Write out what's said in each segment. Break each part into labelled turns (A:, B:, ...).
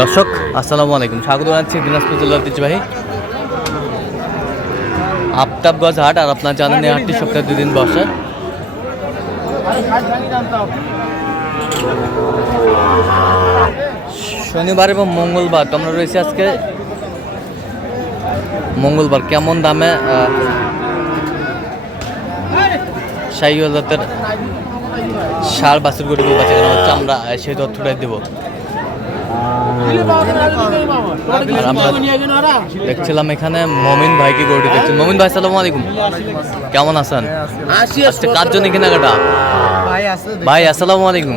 A: দর্শক, আসসালামু আলাইকুম। স্বাগত জানাচ্ছি দিনাজপুর জেলার ঐতিহ্যবাহী আফতাবগঞ্জ হাট আর আপনার জানেন এই হাটটি সপ্তাহে দুদিন বসে। শনিবার এবং মঙ্গলবার তোমরা রয়েছে আজকে মঙ্গলবার। কেমন দামে শাহী জাতের সার, বাছুর গরু বাচ্চা হচ্ছে আমরা সেই তথ্যটাই দেবো। আর আমরা দেখছিলাম এখানে মমিন ভাইকে গরুটি দেখছি মমিন ভাই সালাম আলাইকুম। কেমন আছেন? কার জন্য কেনাকাটা?
B: ভাই
A: আসসালামু আলাইকুম।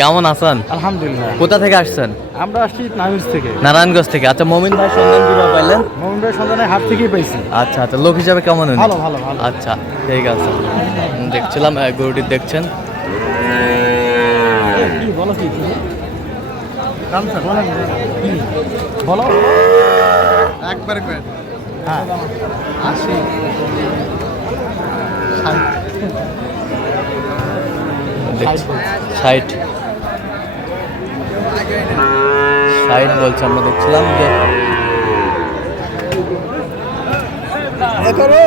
A: কেমন আছেন?
B: আলহামদুলিল্লাহ।
A: কোথা থেকে আসছেন?
B: আমরা আসছি নামিজ থেকে।
A: নারায়ণগঞ্জ থেকে। আচ্ছা মমিন ভাই সন্ধান কীভাবে পাইলেন?
B: মোমিন ভাই সন্ধানের হাট থেকেই পাইছি।
A: আচ্ছা আচ্ছা লোক হিসাবে কেমন?
B: ভালো, ভালো, ভালো।
A: আচ্ছা ঠিক আছে। দেখছিলাম গরুটি দেখছেন।
B: কি বলো কি? বলো। একবার কয়েন। হ্যাঁ। আশি।
A: ষাট। ষাট বলছে। আমরা দেখছিলাম যে
B: করো।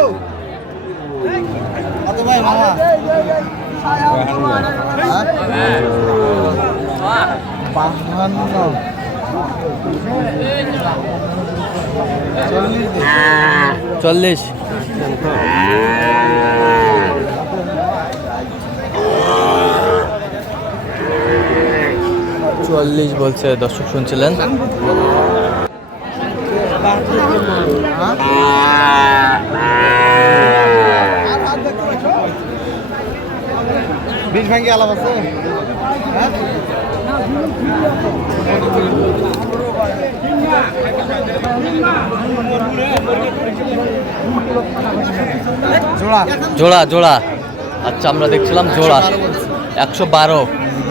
B: বাহান্ন
A: চল্লিশ। চল্লিশ। বলছে দর্শক শুনছিলেন।
B: বিশ ভাঙ্গি আলাপ আছে? জোড়া।
A: জোড়া জোড়া। আচ্ছা আমরা দেখছিলাম জোড়া। একশো বারো।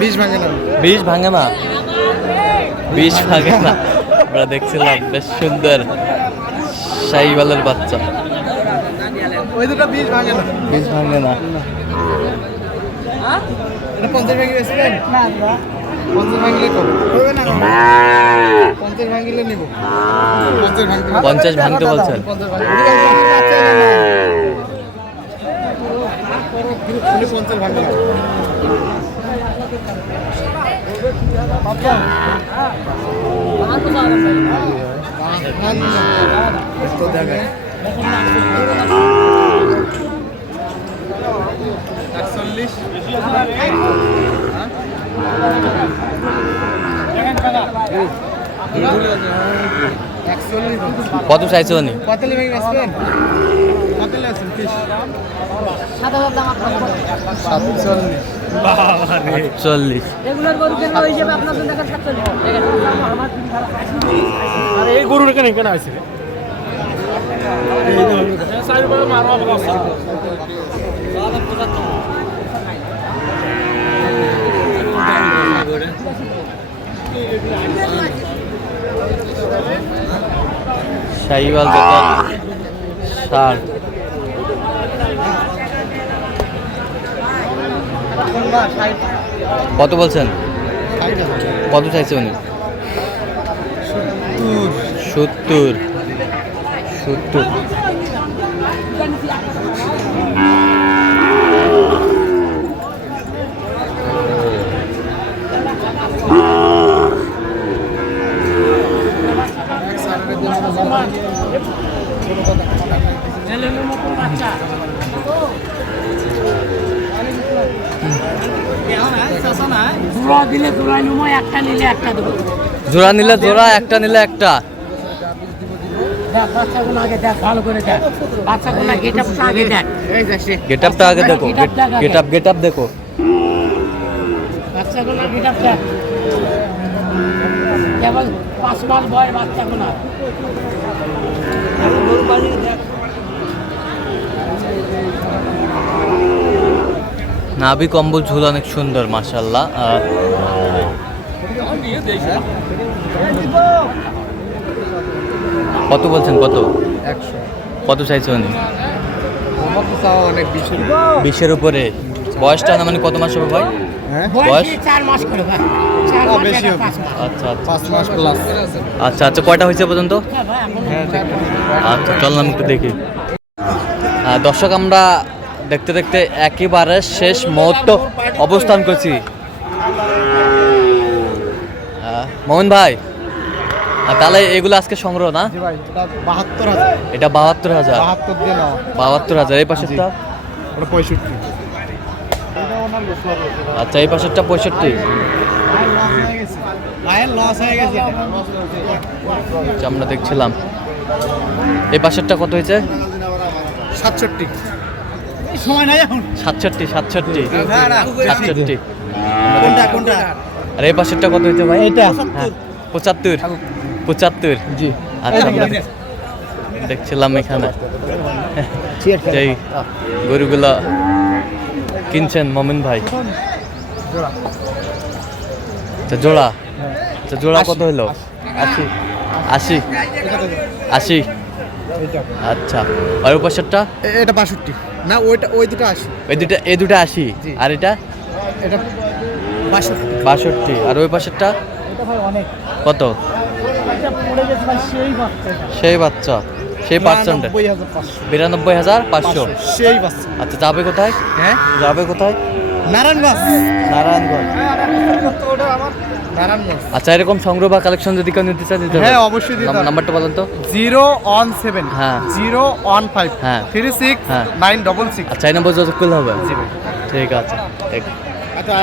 B: বিশ ভাঙ্গে না।
A: বিষ ভাঙে না? বিষ ভাঙে না। আমরা দেখছিলাম বেশ সুন্দর। শাহিওয়ালের বাচ্চা।
B: ওই দুটো বিশ ভাঙ্গে না।
A: বিষ ভাঙে না।
B: পঞ্চাশ পঞ্চাশ ভাঙ্গিলে করো হবে না পঞ্চাশ ভাঙ্গিলে নিব। পঞ্চাশ ভাঙ্গি
A: পঞ্চাশ ভাঙতে বলছেন
B: পঞ্চাশ তো দেখায় একচল্লিশ।
A: কত চাইছে উনি?
B: কতলি ভেঙে আসবেন কতলি আছেন ফিস সাতচল্লিশ
A: চল্লিশ
C: কেন আপনার জন্য দেখা সাতচল্লিশ
B: আরে এই গরুটা কেন কেন আছে
A: শাহিওয়াল যেটা সার কত বলছেন? কত চাইছে উনি? সত্তর। সত্তর।
C: জোড়া নেব একটা নিলে একটা
A: জোড়া নিলে জোড়া একটা নিলে একটা।
C: দেখ দেখ গেট আপটা আগে দেখ।
A: গেট আপটা দেখো আপ গেট আপ দেখো।
C: গেট আপ দেখ কেবল পাঁচ মাস বয়স বাচ্চাগুলো
A: নাভি কম্বল ঝুল অনেক সুন্দর মাসাল্লাহ কত বলছেন কত? কত চাইছে উনি? বিশের উপরে। বয়সটা না মানে কত মাস হবে ভাই?
B: হ্যাঁ?
A: আচ্ছা আচ্ছা।
B: পাঁচ মাস প্লাস
A: আচ্ছা আচ্ছা কয়টা হয়েছে পর্যন্ত?
C: হ্যাঁ এখন
A: আচ্ছা চললাম একটু দেখি। দর্শক আমরা দেখতে দেখতে একেবারে শেষ মুহূর্ত অবস্থান করছি। মোহন ভাই তাহলে এগুলো আজকে সংগ্রহ না?
B: এটা বাহাত্তর হাজার।
A: বাহাত্তর হাজার? এই পাশেরটা?
B: পঁয়ষট্টি।
A: আচ্ছা এই পাশেরটা পঁয়ষট্টি। আচ্ছা, আমরা দেখছিলাম। এই পাশেরটা কত হয়েছে?
B: সাতষট্টি। সময় নাই এখন।
A: সাতষট্টি সাতষট্টি
B: না, না,
A: সাতষট্টি।
B: কোনটা কোনটা?
A: আর এই পাশেরটা কত হয়েছে ভাই
B: এইটা।
A: হ্যাঁ, পঁচাত্তর। পঁচাত্তর।
B: জি।
A: আচ্ছা আমরা দেখছিলাম এখানে। এই গরুগুলো কিনছেন মমিন ভাই। আচ্ছা জোড়া। আচ্ছা জোড়া কত হলো আশি। আশি। আশি। আচ্ছা। আর ওই পাশেরটা?
B: এটা বাষট্টি। না ওইটা ওই দুটো আশি।
A: ওই দুটা এই দুটা আশি? আর এটা?
B: এটা বাষট্টি।
A: বাষট্টি। আর ওই পাশেরটা? কত?
C: সেই বাচ্চা।
A: সেই পার্সেন্ট
B: বিরানব্বই হাজার পাঁচশো? সেই বাচ্চা।
A: আচ্ছা যাবে কোথায়?
B: হ্যাঁ?
A: যাবে কোথায়?
B: নারায়ণগঞ্জ।
A: নারায়ণগঞ্জ।
B: নারায়ণগঞ্জ
A: আচ্ছা এরকম সংগ্রহ বা কালেকশন যদি কেউ নিতে চান
B: হ্যাঁ, অবশ্যই দিতে।
A: নাম্বারটা বলেন তো
B: জিরো ওয়ান সেভেন
A: হ্যাঁ।
B: জিরো ওয়ান ফাইভ
A: হ্যাঁ।
B: থ্রি সিক্স
A: হ্যাঁ।
B: নাইন ডবল সিক্স
A: আচ্ছা এই নম্বর যোগাযোগ করলে হবে
B: জি ভাই
A: ঠিক আছে ঠিক
B: আচ্ছা